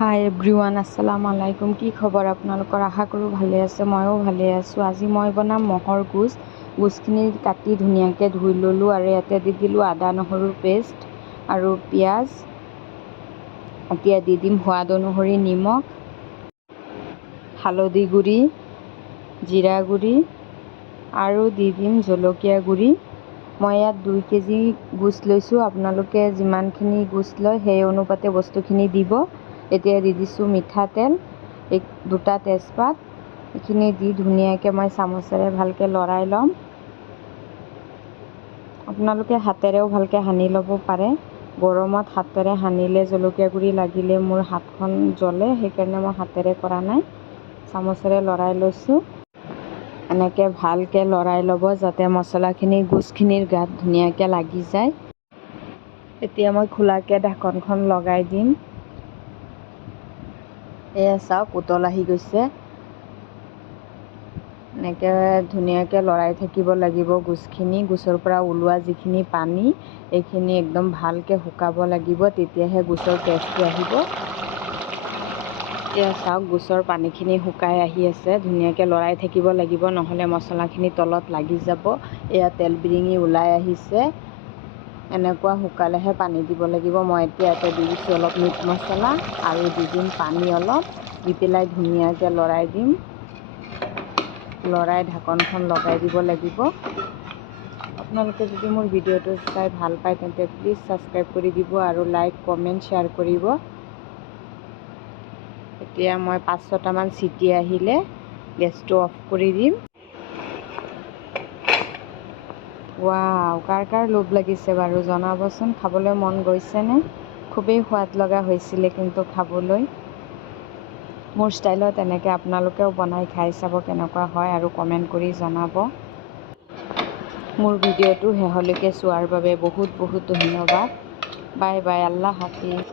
হাই everyone, আসসালামু আলাইকুম। কি খবৰ আপোনালোকৰ? আশা কৰোঁ ভালে আছে, ময়ো ভালে আছোঁ। আজি মই বনাম মহৰ গোছ। গোছখিনি কাটি ধুনীয়াকৈ ধুই ল'লোঁ আৰু ইয়াতে দি দিলোঁ আদা নহৰুৰ পেষ্ট আৰু পিঁয়াজ। এতিয়া দি দিম সোৱাদ অনুসৰি নিমখ, হালধি গুড়ি, জিৰা গুড়ি আৰু দি দিম জলকীয়া গুড়ি। মই ইয়াত 2 কেজি গোছ লৈছোঁ। আপোনালোকে যিমানখিনি গোছ লয় সেই অনুপাতে বস্তুখিনি দিব। এতিয়া দি দিছোঁ মিঠাতেল, 2টা তেজপাত। এইখিনি দি ধুনীয়াকৈ মই চামুচেৰে ভালকৈ লৰাই ল'ম। আপোনালোকে হাতেৰেও ভালকৈ সানি ল'ব পাৰে। গৰমত হাতেৰে সানিলে জলকীয়া গুড়ি লাগিলে মোৰ হাতখন জ্বলে, সেইকাৰণে মই হাতেৰে কৰা নাই, চামুচেৰে লৰাই লৈছোঁ। এনেকৈ ভালকৈ লৰাই ল'ব যাতে মছলাখিনি গোছখিনিৰ গাত ধুনীয়াকৈ লাগি যায়। এতিয়া মই খোলাকৈ ঢাকনখন লগাই দিম। এয়া চাওক, উতল আহি গৈছে। এনেকৈ ধুনীয়াকৈ লৰাই থাকিব লাগিব গোছখিনি। গোছৰ পৰা ওলোৱা যিখিনি পানী, এইখিনি একদম ভালকৈ শুকাব লাগিব, তেতিয়াহে গোছৰ টেষ্টটো আহিব। এয়া চাওক, গোছৰ পানীখিনি শুকাই আহি আছে। ধুনীয়াকৈ লৰাই থাকিব লাগিব, নহ'লে মছলাখিনি তলত লাগি যাব। এয়া তেল বিৰিঙি ওলাই আহিছে। এনেকুৱা শুকালেহে পানী দিব লাগিব। মই এতিয়া ইয়াতে দি দিছোঁ অলপ মিট মছলা আৰু দি দিম পানী অলপ, দি পেলাই ধুনীয়াকৈ লৰাই দিম। লৰাই ঢাকনখন লগাই দিব লাগিব। আপোনালোকে যদি মোৰ ভিডিঅ'টো চাই ভাল পায় তেন্তে প্লিজ ছাবস্ক্ৰাইব কৰি দিব আৰু লাইক, কমেণ্ট, শ্বেয়াৰ কৰিব। এতিয়া মই 5-6টামান চিটি আহিলে গেছটো অফ কৰি দিম। ৱাও, কাৰ কাৰ লোভ লাগিছে বাৰু জনাবচোন। খাবলৈ মন গৈছেনে? খুবেই সোৱাদ লগা হৈছিলে কিন্তু খাবলৈ। মোৰ ষ্টাইলত এনেকৈ আপোনালোকেও বনাই খাই চাব কেনেকুৱা হয় আৰু কমেণ্ট কৰি জনাব। মোৰ ভিডিঅ'টো শেষলৈকে চোৱাৰ বাবে বহুত বহুত ধন্যবাদ। Bye bye, Allah Hafiz.